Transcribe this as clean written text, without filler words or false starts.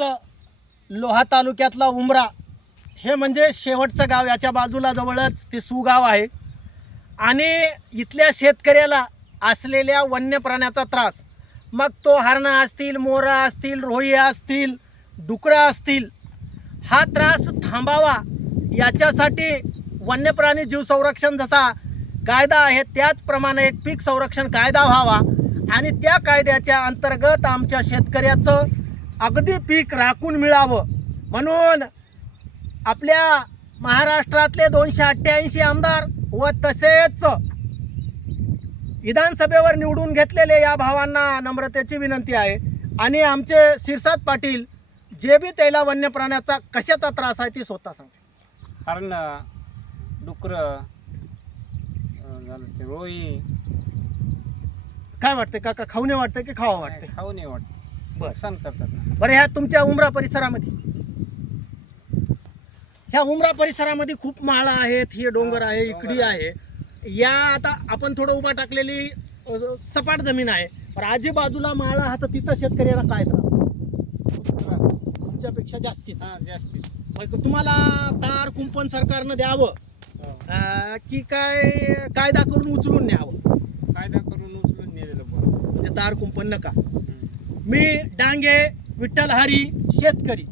आज लोहा तालुक्यातला उमरा हे म्हणजे शेवटचं गाव, याच्या बाजूला जवळच ते सुगाव आहे आणि इथल्या शेतकऱ्याला असलेल्या वन्य प्राण्याचा त्रास, मग तो हरणं असतील, मोरा असतील, रोही असतील, डुकरं असतील, हा त्रास थांबावा याच्यासाठी वन्य प्राणी जीव संरक्षण जसा कायदा आहे त्याचप्रमाणे एक पीक संरक्षण कायदा व्हावा आणि त्या कायद्याच्या अंतर्गत आमच्या शेतकऱ्याचं अगदी पीक राखून मिळावं म्हणून आपल्या महाराष्ट्रातले 288 आमदार व तसेच विधानसभेवर निवडून घेतलेले या भावांना नम्रतेची विनंती आहे आणि आमचे शिरसाट पाटील जे बी त्याला वन्य प्राण्याचा कशाचा त्रास आहे ती स्वतः सांगते. हरण, डुकरं झालं ते रोही. काय वाटते काका, खाऊ नाही वाटते की खावं वाटते? खाऊ नाही वाटत, बरं नुकसान करतात ना. बरं, ह्या तुमच्या उमरा परिसरामध्ये, ह्या उमरा परिसरामध्ये खूप माळा आहेत, हे डोंगर आहे, इकडी आहे, या आता आपण थोडं उभा टाकलेली सपाट जमीन आहे, पण आजूबाजूला माळा हा, तर तिथं शेतकऱ्याला काय त्रास? तुमच्यापेक्षा जास्तीच. हां, जास्तीच. मग तुम्हाला तार कुंपण सरकारनं द्यावं की काय कायदा करून उचलून न्यावं? कायदा करून उचलून नेलेलं बरं. म्हणजे तार कुंपण नका. मी डांगे विठ्ठल हरी शेतकरी.